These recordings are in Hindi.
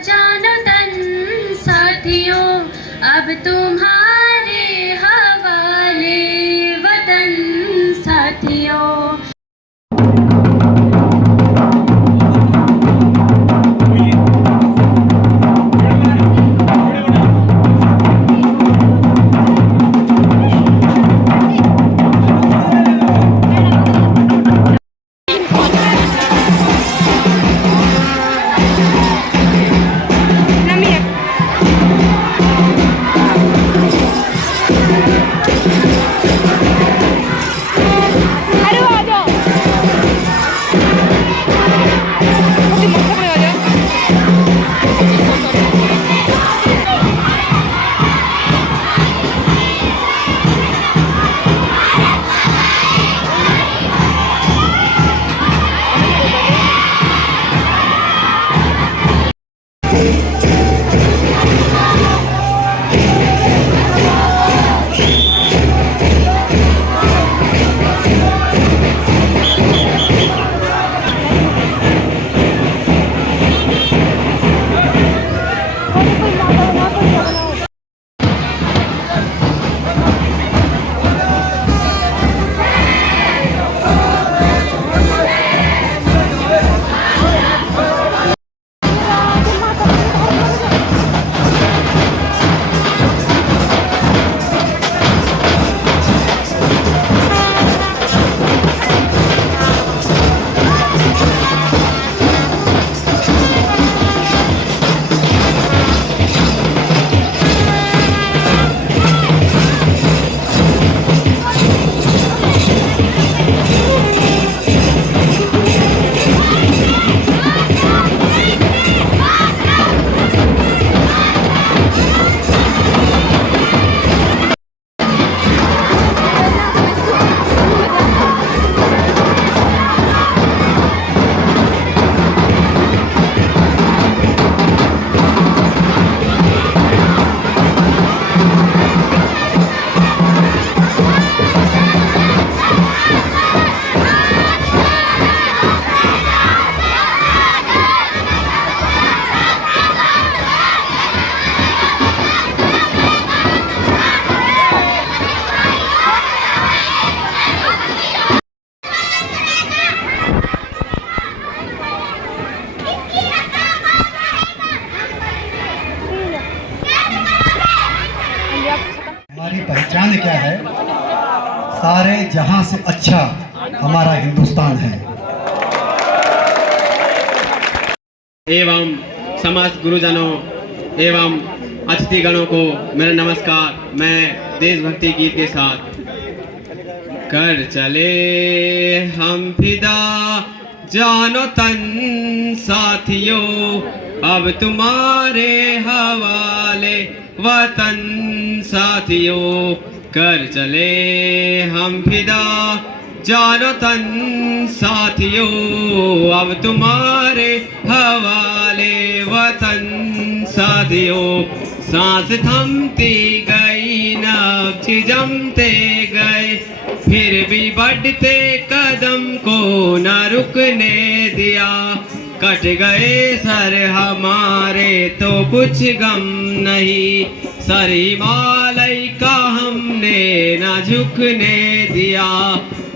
जानो तन साथियों, अब तुम्हारे हवाले वतन साथियों। हमारी पहचान क्या है? सारे जहां से अच्छा हमारा हिंदुस्तान है। एवं समस्त गुरुजनों एवं अतिथिगणों को मेरा नमस्कार। मैं देशभक्ति गीत के साथ कर चले हम फिदा जानो तन साथियों, अब तुम्हारे हवाले वतन साथियों। कर चले हम फिदा जानो तन साथियों, अब तुम्हारे हवाले वतन साथियों। सांस थमती गई नक्श जमते गए, फिर भी बढ़ते कदम को न रुकने दिया। कट गए सर हमारे तो कुछ गम नहीं, सर हिमालय का हमने न झुकने दिया।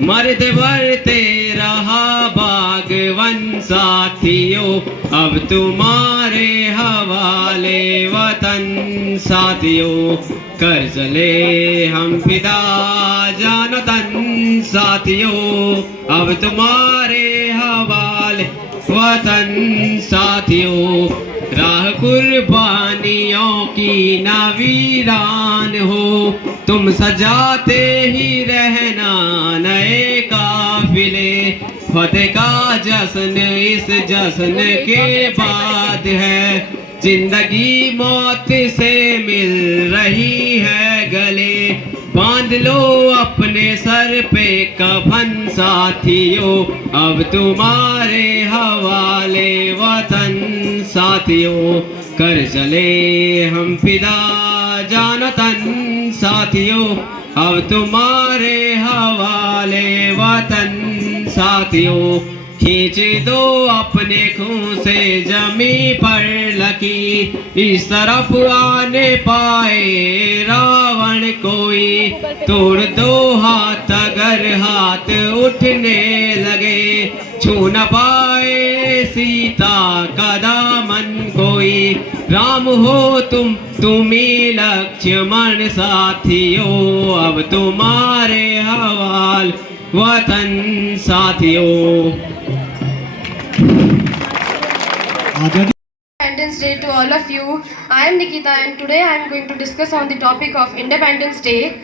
मरते मरते रहा बागवन साथियों, अब तुम्हारे हवाले वतन साथियों। कर चले हम फिदा जानो तन साथियों, अब तुम्हारे हवाले वतन साथियों, राह कुर्बानियों की ना वीरान हो, तुम सजाते ही रहना नए काफिले, फतेह का जश्न इस जश्न के बाद है, जिंदगी मौत से मिल रही है गले, बांध लो अपने सर पे कफन साथियों, अब तुम्हारे हवाले वतन साथियों, कर चले हम फिदा जान तन साथियों, अब तुम्हारे हवाले वतन साथियों, खींच दो अपने खून से जमी पर लकीर, इस तरफ आने पाए रावण कोई, तोड़ दो हाथ अगर हाथ उठने लगे, छू न पाए सीता का दामन कोई, राम हो तुम्ही लक्ष्मण साथियों, अब तुम्हारे हवाल वतन साथियों। Independence Day to all of you. I am Nikita and today I am going to discuss on the topic of Independence Day.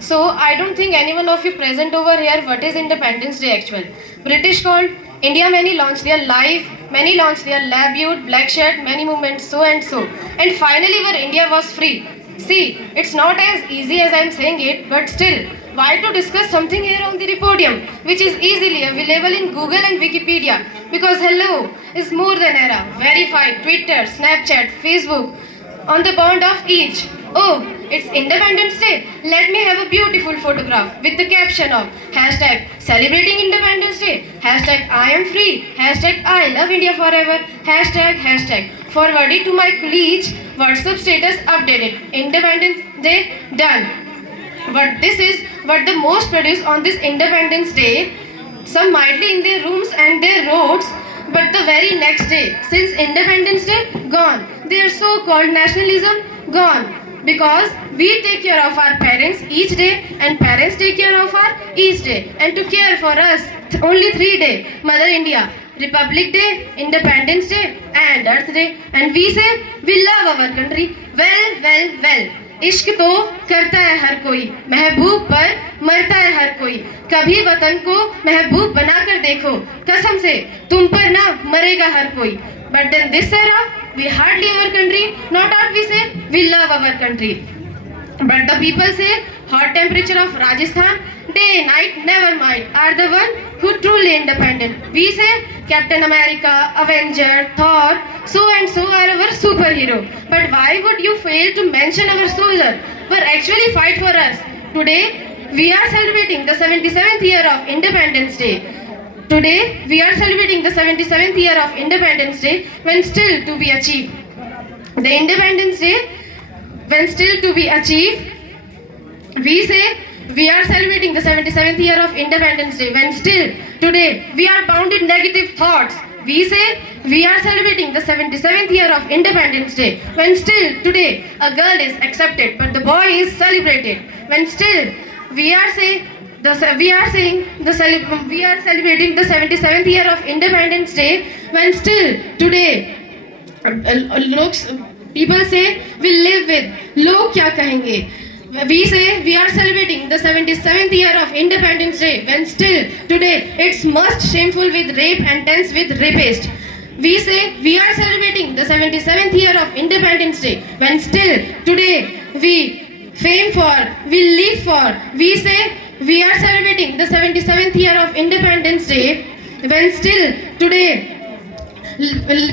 So I don't think anyone of you present over here what is Independence Day actual. British called India, many launched their life, many launched their labute, black shirt, many movements so and so. And finally where India was free. See, it's not as easy as I am saying it, but still, why to discuss something here on the podium, which is easily available in Google and Wikipedia, because hello is more than era, verified, Twitter, Snapchat, Facebook, on the bond of each. Oh, it's Independence Day. Let me have a beautiful photograph with the caption of hashtag celebrating Independence Day, hashtag I am free, hashtag I love India forever, hashtag forward it to my colleagues, WhatsApp status updated, Independence Day done. But this is what the most produced on this Independence Day, some mightly in their rooms and their roads, but the very next day, since Independence Day, gone. Their so-called nationalism, gone. Because we take care of our parents each day and parents take care of our each day. And to care for us, only 3 days, Mother India, Republic Day, Independence Day and Earth Day. And we say, we love our country. Well. इश्क तो करता है हर कोई, महबूब पर मरता है हर कोई, कभी वतन को महबूब बनाकर देखो, कसम से तुम पर ना मरेगा हर कोई. But then this era, we hardly our country, not what we say, we love our country. But the people say, hot temperature of Rajasthan, day, night, never mind, are the one who truly independent. We say, Captain America, Avenger, Thor, so and so are our superhero. But why would you fail to mention our soldier who actually fight for us? Today, we are celebrating the 77th year of Independence Day. Today, we are celebrating the 77th year of Independence Day when still to be achieved. The Independence Day, when still to be achieved, we say we are celebrating the 77th year of Independence Day when still today we are bound in negative thoughts. We say we are celebrating the 77th year of Independence Day when still today a girl is accepted but the boy is celebrated. When still we are celebrating the 77th year of Independence Day when still today people say we live with log kya kahenge. We say we are celebrating the 77th year of Independence Day when still today it's most shameful with rape and tense with rapist. We say we are celebrating the 77th year of Independence Day when still today we fame for, we live for. We say we are celebrating the 77th year of Independence Day when still today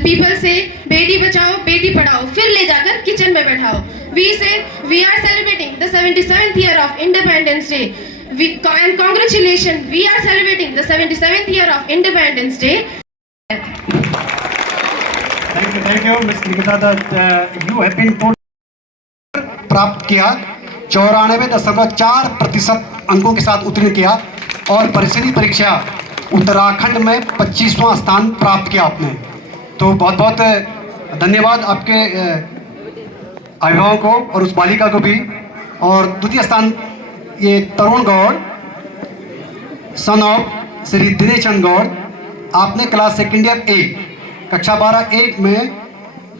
people say Beti Bachao Beti Padhao फिर ले जाकर किचन में बैठाओ. We say we are celebrating the 77th year of Independence Day. And congratulations, we are celebrating the 77th year of Independence Day. Thank you, Ms. Nikita, that you have been told प्राप्त किया 94.4% अंकों के साथ उत्तीर्ण किया और परिषदीय परीक्षा उत्तराखंड में 25वां स्थान प्राप्त किया आपने. तो बहुत बहुत धन्यवाद आपके अभिभावकों को और उस बालिका को भी. और द्वितीय स्थान ये तरुण गौड़ सन ऑफ श्री दिनेश चंद गौड़ आपने क्लास सेकेंड ईयर ए कक्षा 12A में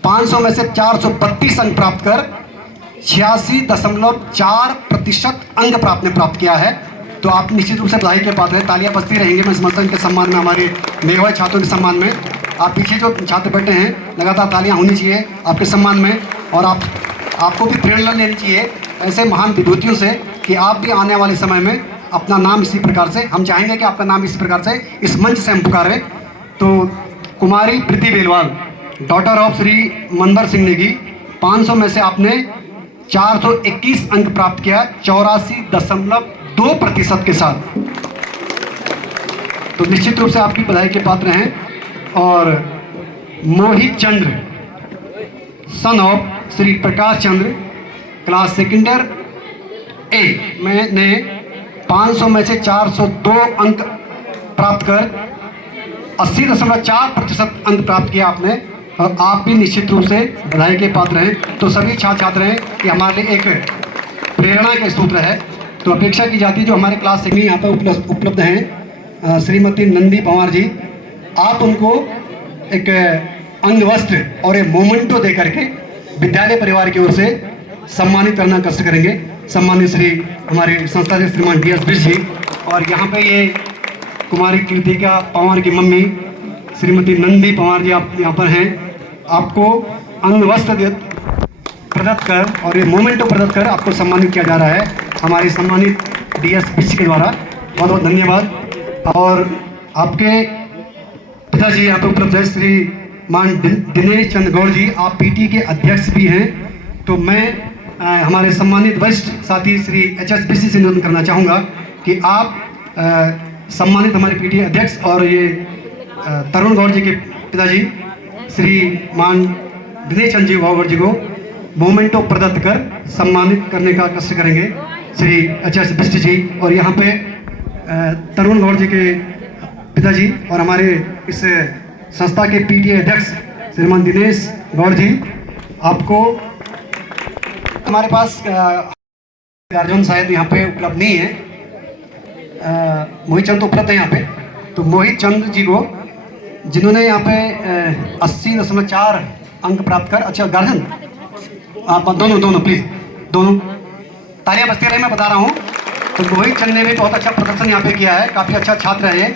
500 में से 432 अंक प्राप्त कर 86.4% अंक प्राप्त किया है। तो आप निश्चित रूप से बधाई के पात्र हैं। तालियां बजती रहेंगे। मैं समझता हूं इनके सम्मान में, हमारे मेघवाई छात्रों के सम्मान में। आप पीछे जो छात्र बैठे हैं, लगातार तालियां होनी चाहिए आपके सम्मान में। और आपको भी प्रेरणा लेनी चाहिए ऐसे महान विभूतियों से कि आप भी आने वाले समय में अपना नाम इसी प्रकार से, हम चाहेंगे कि आपका नाम इसी प्रकार से इस मंच से हम पुकारें। तो कुमारी प्रीति बेलवाल, डॉटर ऑफ श्री मनवर सिंह नेगी, 500 में से आपने 421 अंक प्राप्त किया 84.2% के साथ। तो निश्चित रूप से आपकी बधाई के पात्र हैं। और Mohit Chandra, son of Shri Prakash Chandra, class second year A में ने 500 में से 402 अंक प्राप्त कर 80.4% अंक प्राप्त किया आपने। और आप भी निश्चित रूप से बधाई के पात्र हैं। तो सभी छात्र छात्र हैं कि हमारे लिए एक प्रेरणा के सूत्र है। तो अपेक्षा की जाती है जो हमारे क्लास सेकेंड यहाँ पर उपलब्ध हैं श्रीमती नंदी पंवार जी, आप उनको एक अंग वस्त्र और एक मोमेंटो दे करके विद्यालय परिवार की ओर से सम्मानित करना कष्ट करेंगे। सम्मानित श्री हमारे संस्था के श्रीमान DS बिष्ट जी, और यहाँ पे ये कुमारी कृतिका पंवार की मम्मी श्रीमती नंदी पंवार जी आप यहाँ पर हैं। आपको अंग वस्त्र प्रदत्त कर और ये मोमेंटो प्रदत्त कर आपको सम्मानित किया जा रहा है हमारे सम्मानित DS बिष्ट के द्वारा। बहुत बहुत धन्यवाद। और आपके पिताजी यहाँ पर उपलब्ध है श्रीमान दिनेश चंद्र गौड़ जी, आप PT के अध्यक्ष भी हैं। तो मैं हमारे सम्मानित वरिष्ठ साथी श्री HS बिष्ट से निवेदन करना चाहूँगा कि आप सम्मानित हमारे PT अध्यक्ष और ये तरुण गौड़ जी के पिताजी श्रीमान दिनेश चंद्र जी गौड़ जी को मोमेंटो प्रदत्त कर सम्मानित करने का कष्ट करेंगे श्री HS बिष्ट जी। और यहाँ पे तरुण गौड़ जी के पिताजी और हमारे इस संस्था के PTA अध्यक्ष श्रीमान दिनेश गौड़ जी, आपको हमारे पास गार्जियन शायद यहाँ पे उपलब्ध नहीं है। मोहित चंद तो उपलब्ध है यहाँ पे। तो मोहित चंद जी को, जिन्होंने यहाँ पे 80.4 अंक प्राप्त कर, अच्छा गार्जियन आप दोनों प्लीज, दोनों तालियां बजती रहे, मैं बता रहा हूँ। तो मोहित चंद ने भी बहुत अच्छा प्रदर्शन यहाँ पे किया है, काफ़ी अच्छा छात्र है ये,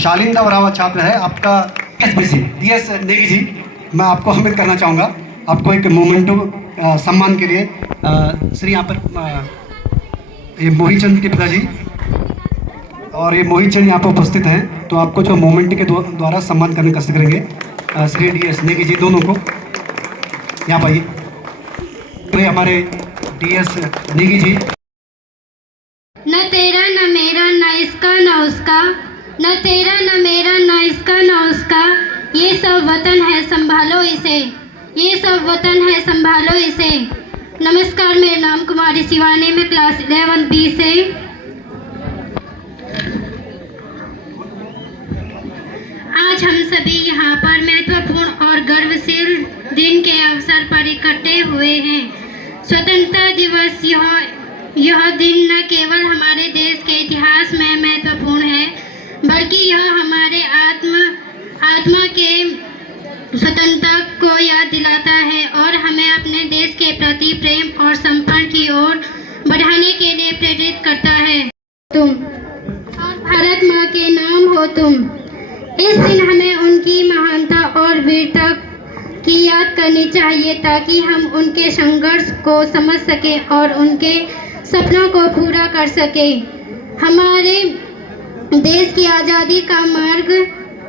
शालीनता भरा हुआ छात्र है आपका। DS नेगी जी, मैं आपको अमित करना चाहूँगा, आपको एक मोमेंटो सम्मान के लिए श्री यहाँ पर ये मोहित चंद के पिताजी और ये मोहित चंद यहाँ पर उपस्थित हैं। तो आपको जो मोमेंट के द्वारा सम्मान करने का कष्ट करेंगे श्री DS नेगी जी, दोनों को यहाँ पर आइए। तो हमारे DS नेगी जी, न तेरा न मेरा न इसका न उसका, न तेरा न मेरा न इसका न उसका, ये सब वतन है संभालो इसे, ये सब वतन है संभालो इसे। नमस्कार, मेरा नाम कुमारी शिवानी, मैं क्लास 11B से। आज हम सभी यहाँ पर महत्वपूर्ण और गर्वशील दिन के अवसर पर इकट्ठे हुए हैं। स्वतंत्रता दिवस यह दिन न केवल हमारे देश के इतिहास में महत्वपूर्ण है, बल्कि यह हमारे आत्मा के स्वतंत्रता को याद दिलाता है और हमें अपने देश के प्रति प्रेम और समर्पण की ओर बढ़ाने के लिए प्रेरित करता है। तुम और भारत माँ के नाम हो तुम। इस दिन हमें उनकी महानता और वीरता की याद करनी चाहिए ताकि हम उनके संघर्ष को समझ सकें और उनके सपनों को पूरा कर सकें। हमारे देश की आज़ादी का मार्ग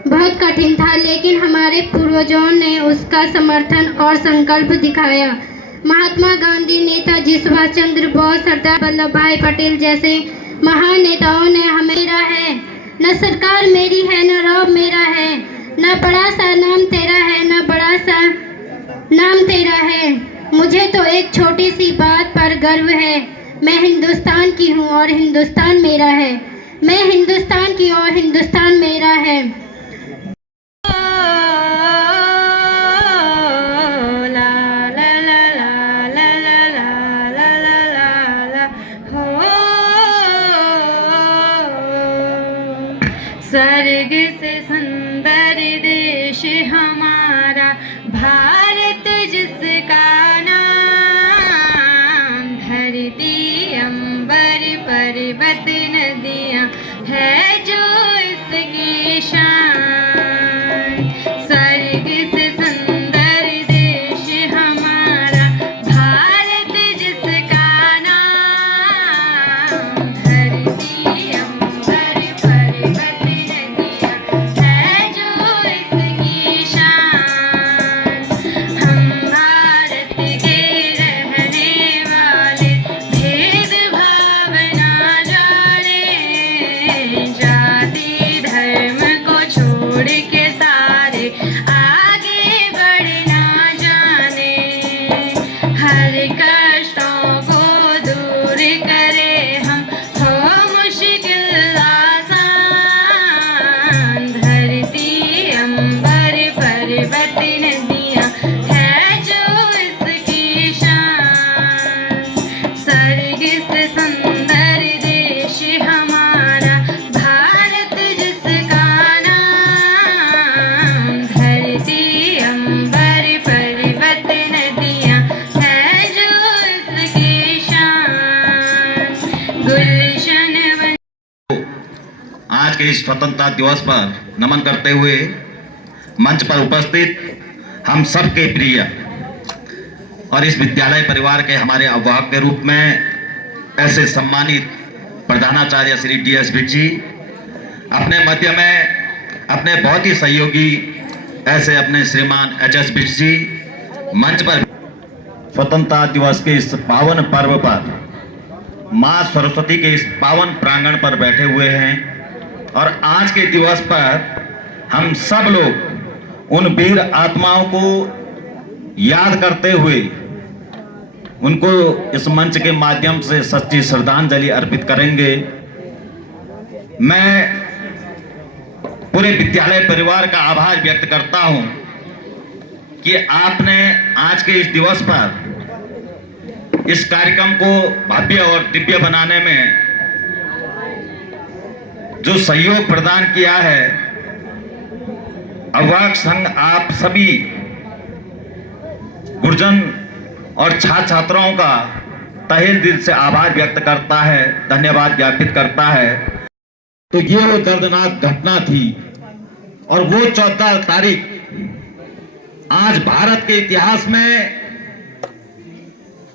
बहुत कठिन था, लेकिन हमारे पूर्वजों ने उसका समर्थन और संकल्प दिखाया। महात्मा गांधी, नेताजी सुभाष चंद्र बोस, सरदार वल्लभ भाई पटेल जैसे महान नेताओं ने हमें मेरा है, न सरकार मेरी है न रौब मेरा है, न बड़ा सा नाम तेरा है न बड़ा सा नाम तेरा है। मुझे तो एक छोटी सी बात पर गर्व है, मैं हिंदुस्तान की हूँ और हिंदुस्तान मेरा है। मैं हिंदुस्तान की और हिंदुस्तान मेरा है। स्वर्ग से सुंदर अंबर पर्वत नदियाँ है जो इसकी शान। स्वर्ग से सुंदर देश हमारा भारत जिसका नाम। धरती अंबर पर्वत नदियाँ है जो इसकी शान। हम भारत के रहने वाले भेदभाव ना जाने। जाति धर्म को छोड़ के सारे आगे बढ़ना जाने। हर कष्टों को दूर करे हम हो मुश्किल आसान। धरती अंबर पर्वत नदियाँ है जो इसकी शान। स्वर्ग से सुंदर देश हमारा भारत जिसका नाम। धरती अंबर पर्वत नदियाँ है जो इसकी शान। गुलशन वन आज के इस स्वतंत्रता दिवस पर नमन करते हुए मंच पर उपस्थित हम सबके प्रिय और इस विद्यालय परिवार के हमारे अभिभावक के रूप में ऐसे सम्मानित प्रधानाचार्य श्री DS बिट जी, अपने मध्य में अपने बहुत ही सहयोगी ऐसे अपने श्रीमान HS बिट जी मंच पर स्वतंत्रता दिवस के इस पावन पर्व पर माँ सरस्वती के इस पावन प्रांगण पर बैठे हुए हैं। और आज के दिवस पर हम सब लोग उन वीर आत्माओं को याद करते हुए उनको इस मंच के माध्यम से सच्ची श्रद्धांजलि अर्पित करेंगे। मैं पूरे विद्यालय परिवार का आभार व्यक्त करता हूं कि आपने आज के इस दिवस पर इस कार्यक्रम को भव्य और दिव्य बनाने में जो सहयोग प्रदान किया है। अभिभावक संघ आप सभी गुरुजन और छात्र छात्राओं का तहे दिल से आभार व्यक्त करता है, धन्यवाद ज्ञापित करता है। तो ये वो दर्दनाक घटना थी और वो 14 तारीख आज भारत के इतिहास में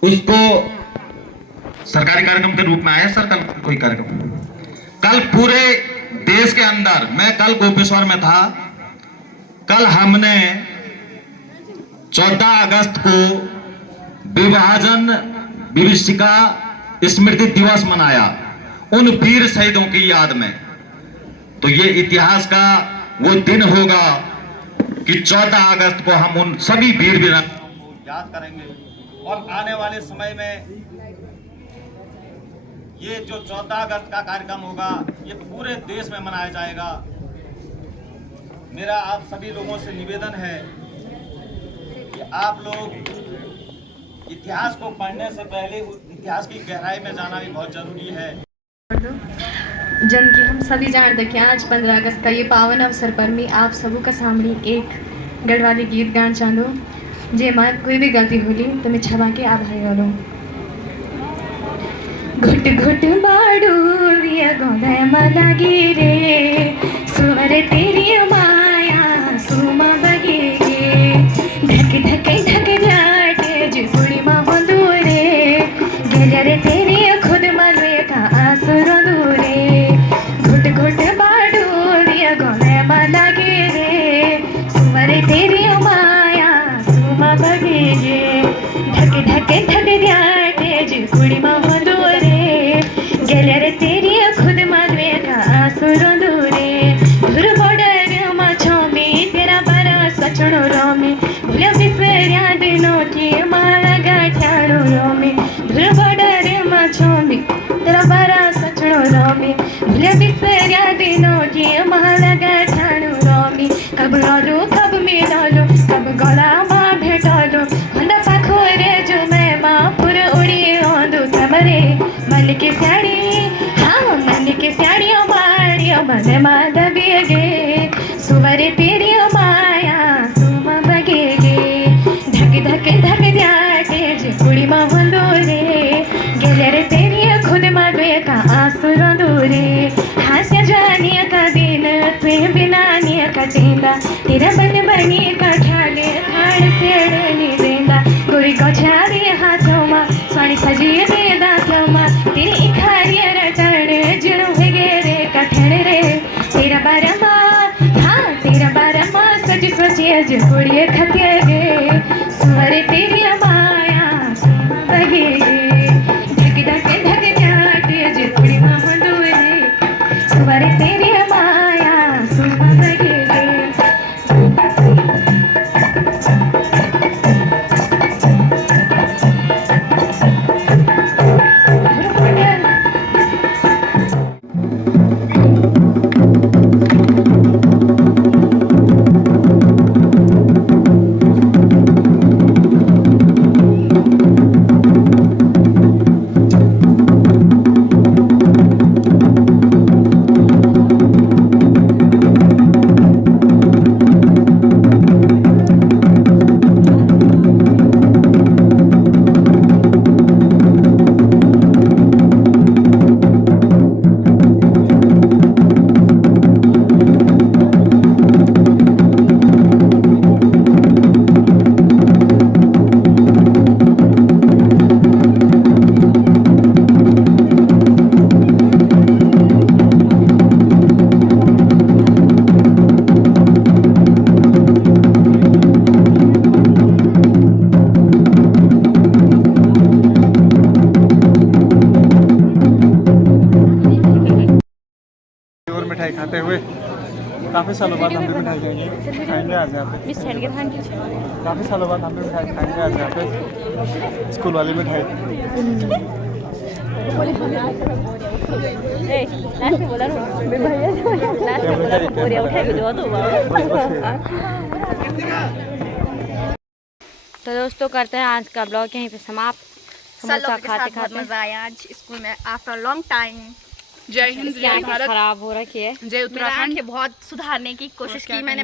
उसको सरकारी कार्यक्रम के रूप में आया। सर कल कोई कार्यक्रम कल पूरे देश के अंदर, मैं कल गोपेश्वर में था, कल हमने 14 अगस्त को विभाजन विभीषिका स्मृति दिवस मनाया उन वीर शहीदों की याद में। तो ये इतिहास का वो दिन होगा कि 14 अगस्त को हम उन सभी वीर वीरांगनाओं को याद करेंगे। और आने वाले समय में ये जो 14 अगस्त का कार्यक्रम होगा ये पूरे देश में मनाया जाएगा। मेरा आप सभी लोगों से निवेदन है कि आप लोग इतिहास को पढ़ने से पहले इतिहास की गहराई में जाना भी बहुत जरूरी है। जन कि हम सभी जानते हैं कि आज 15 अगस्त का ये पावन अवसर पर मैं आप सबों का सामने एक गढ़वाली गीत गाना चाहूँ। जे मां कोई भी गलती होली तो मैं क्षमा के आभारी होलो। घुट घुट बाड़ू ये गोदे मलागी रे, सुवर तेरी माया सुमा बगे गे। धक धक धक जाटे जो कुड़ी माँ दूरे, गेलरे तेरी खुद मलवे का आसुर दूरे। घुट घुट बाड़ू ये गोदे मलागी रे, सुवर तेरी माया सुमा बगे गे। धक धक धक जाटे जो कुड़ी माँ दूरे, गेलरे तेरी खुद मलवे का आसुर दूरे। धुर बॉर्डर मा छोमी तेरा बरा सचड़ो रोमी, भूल बिसरिया दिनों की माला गाठियाड़ो रोमी। धुर बॉर्डर मा छोमी तेरा बरा सचड़ो रोमी, भूल बिसरिया दिनों की माला गाठियाड़ो रोमी। कब रोलो कब मिलालो कब गला माँ भेटालो, हंदा पाखोरे जो मैं माँ पुर उड़ी ओंदू तमरे। मन के साड़ी हाँ मन के साड़ियों माड़ियों मन माधव गे, सुवर तेरी माया सुमा बगे गे। धक धक धक जाटे जे कुड़ी माँ रे, गेलरे तेरी खुद मलवे टेंदा तेरा बन बनी कठाले खाड़ सेड़नी देंदा गोरी गछारी हाथों में स्वाणी सजिए दे दांतों में तेरी इखारी रटड़े जुड़ू है रे कठड़ रे तेरा बारमा हाँ तेरा बारमा सजी सजी अज कुड़िए खतिए गे सुवरे तेरी माया बगे धक धक धक जाते अज कुड़ी मां मंडुए सुवरे तेरी माया सुमा बगे और मिठाई खाते हुए काफ़ी सालों बाद हम भी मिठाई खाएंगे आज यहाँ पे। काफ़ी सालों बाद हम भी मिठाई खाएंगे आज यहाँ पे, स्कूल वाली मिठाई। तो दोस्तों करते हैं आज का ब्लॉग यहीं पे समाप्त। समोसा खाते खाते मजा आया आज स्कूल में आफ्टर लॉन्ग टाइम। जय हिंद, जय भारत। खराब हो रखी है। जय उत्तराखंड। बहुत सुधारने की कोशिश की मैंने।